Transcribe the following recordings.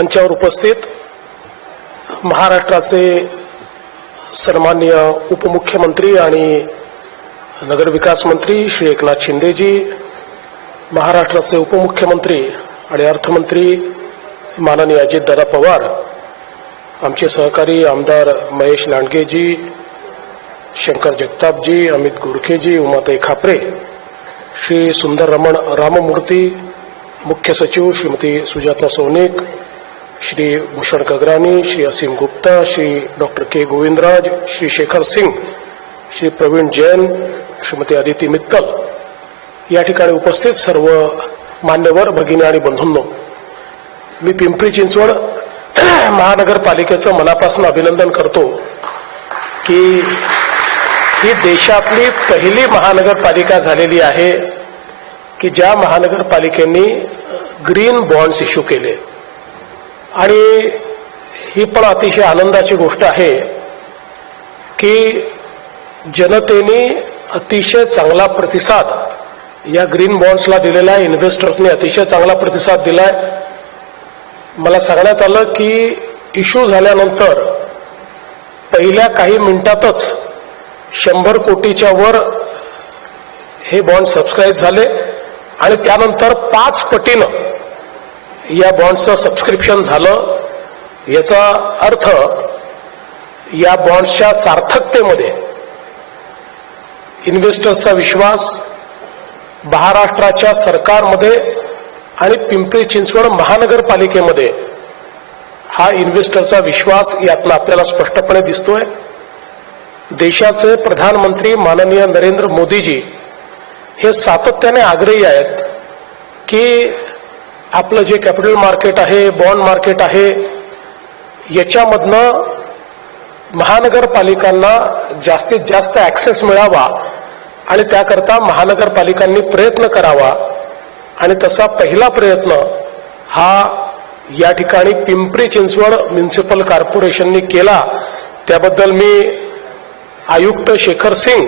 मंचावर उपस्थित महाराष्ट्राचे सन्मान्य उपमुख्यमंत्री आणि नगरविकास मंत्री श्री एकनाथ शिंदेजी महाराष्ट्राचे उपमुख्यमंत्री आणि अर्थमंत्री माननीय अजितदादा पवार आमचे सहकारी आमदार महेश लांडगेजी शंकर जगतापजी अमित गोरखेजी उमाताई खापरे श्री सुंदर रमण राममूर्ती मुख्य सचिव Shrimati Sujata sonic Shri Bhushan Gagrani Shri Asim Gupta Shri doctor K Govindraj Shri Shekhar Singh Shri Pravin Jain Shrimati Aditi Mittal या ठिकाणी उपस्थित सर्व मान्यवर भगिनी आणि बंधूंनो. मी पिंपरी चिंचवड महानगरपालिकेचं मनापासून अभिनंदन करतो की ही देशातली पहिली महानगरपालिका झालेली आहे की ज्या महानगरपालिकेनी ग्रीन बॉन्ड्स इश्यू केले. आणि ही पण अतिशय आनंदाची गोष्ट आहे की जनतेने अतिशय चांगला प्रतिसाद या ग्रीन बॉन्ड्सला दिलेला आहे इन्व्हेस्टर्सने अतिशय चांगला प्रतिसाद दिलाय. मला सांगण्यात आलं की इश्यू झाल्यानंतर पहिल्या काही मिनिटातच शंभर कोटीच्या वर हे बॉन्ड सबस्क्राईब झाले आणि त्यानंतर पाच पटीनं या बॉन्डचं सबस्क्रिप्शन झालं याचा अर्थ या बॉन्ड्सच्या सार्थकतेमध्ये इन्व्हेस्टर्सचा विश्वास महाराष्ट्राच्या सरकारमध्ये आणि पिंपरी चिंचवड महानगरपालिकेमध्ये हा इन्व्हेस्टरचा विश्वास यातला आपल्याला स्पष्टपणे दिसतोय. देशाचे प्रधानमंत्री माननीय नरेंद्र मोदीजी हे सातत्याने आग्रही आहेत की आपलं जे कॅपिटल मार्केट आहे बॉन्ड मार्केट आहे याच्यामधनं महानगरपालिकांना जास्तीत जास्त ॲक्सेस मिळावा आणि त्याकरता महानगरपालिकांनी प्रयत्न करावा. आणि तसा पहिला प्रयत्न हा या ठिकाणी पिंपरी चिंचवड म्युन्सिपल कॉर्पोरेशननी केला. त्याबद्दल मी आयुक्त शेखर सिंग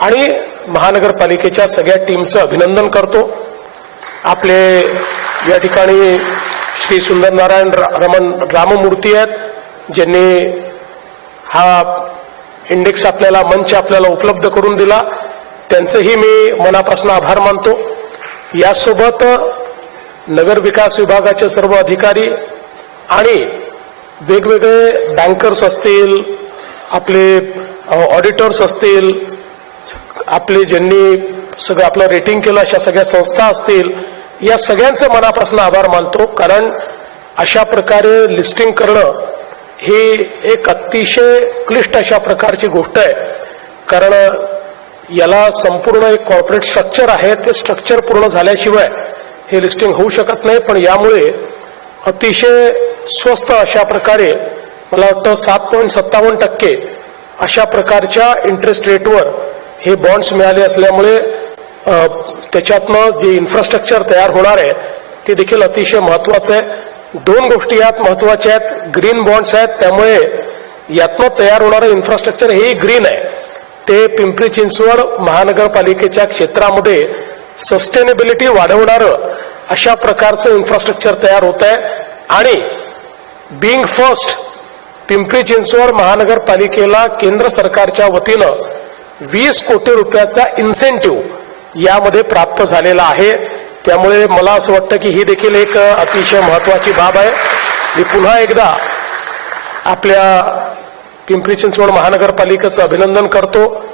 आणि महानगरपालिकेच्या सगळ्या टीमचं अभिनंदन करतो. आपले या ठिकाणी श्री सुंदरनारायण रा- रमण राममूर्ती आहेत ज्यांनी हा इंडेक्स आपल्याला मंच आपल्याला उपलब्ध करून दिला. त्यांचंही मी मनापासून आभार मानतो. यासोबत नगर विकास विभागाचे सर्व अधिकारी आणि वेगवेगळे बँकर्स असतील आपले ऑडिटर्स असतील आपले ज्यांनी सगळं आपलं रेटिंग केलं अशा सगळ्या संस्था असतील या सगळ्यांचे मनापासून आभार मानतो. कारण अशा प्रकारे लिस्टिंग करणं ही एक अतिशय क्लिष्ट अशा प्रकारची गोष्ट आहे. कारण याला संपूर्ण एक कॉर्पोरेट स्ट्रक्चर आहे ते स्ट्रक्चर पूर्ण झाल्याशिवाय हे लिस्टिंग होऊ शकत नाही. पण यामुळे अतिशय स्वस्त अशा प्रकारे मला वाटतं सात पॉईंट सत्तावन्न टक्के अशा प्रकारच्या इंटरेस्ट रेटवर हे बॉन्ड्स मिळाले असल्यामुळे त्याच्यातनं जे इन्फ्रास्ट्रक्चर तयार होणार आहे ते देखील अतिशय महत्वाचं आहे. दोन गोष्टी यात महत्त्वाच्या आहेत. ग्रीन बॉन्ड्स आहेत. त्यामुळे यातनं तयार होणारं इन्फ्रास्ट्रक्चर हेही ग्रीन आहे. ते पिंपरी चिंचवड महानगरपालिकेच्या क्षेत्रामध्ये सस्टेनेबिलिटी वाढवणारं अशा प्रकारचं इन्फ्रास्ट्रक्चर तयार होत आहे. आणि बिंग फर्स्ट पिंपरी चिंचवड महानगरपालिकेला केंद्र सरकारच्या वतीनं वीस कोटी रुपयाचा इन्सेंटिव्ह यामध्ये प्राप्त झालेला आहे. त्यामुळे मला असं वाटतं की ही देखील एक अतिशय महत्वाची बाब आहे. मी पुन्हा एकदा आपल्या पिंपरी चिंचवड महानगरपालिकेचं अभिनंदन करतो.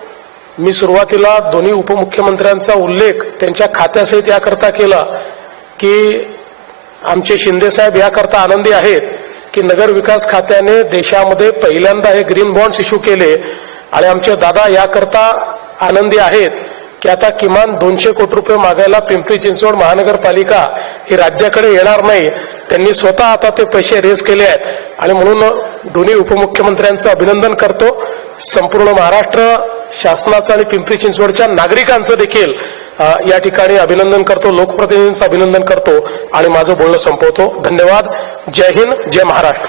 मी सुरुवातीला दोन्ही उपमुख्यमंत्र्यांचा उल्लेख त्यांच्या खात्यासहित याकरता केला की आमचे शिंदेसाहेब याकरता आनंदी आहेत की नगर विकास खात्याने देशामध्ये पहिल्यांदा हे ग्रीन बॉन्ड्स इश्यू केले आणि आमचे दादा याकरता आनंदी आहेत. की आता किमान दोनशे कोटी रुपये मागायला पिंपरी चिंचवड महानगरपालिका ही राज्याकडे येणार नाही. त्यांनी स्वतः आता ते पैसे रेज केले आहेत. आणि म्हणून दोन्ही उपमुख्यमंत्र्यांचं अभिनंदन करतो. संपूर्ण महाराष्ट्र शासनाचं आणि पिंपरी चिंचवडच्या नागरिकांचं देखील या ठिकाणी अभिनंदन करतो. लोकप्रतिनिधींचं अभिनंदन करतो. आणि माझं बोलणं संपवतो. धन्यवाद. जय हिंद. जय महाराष्ट्र.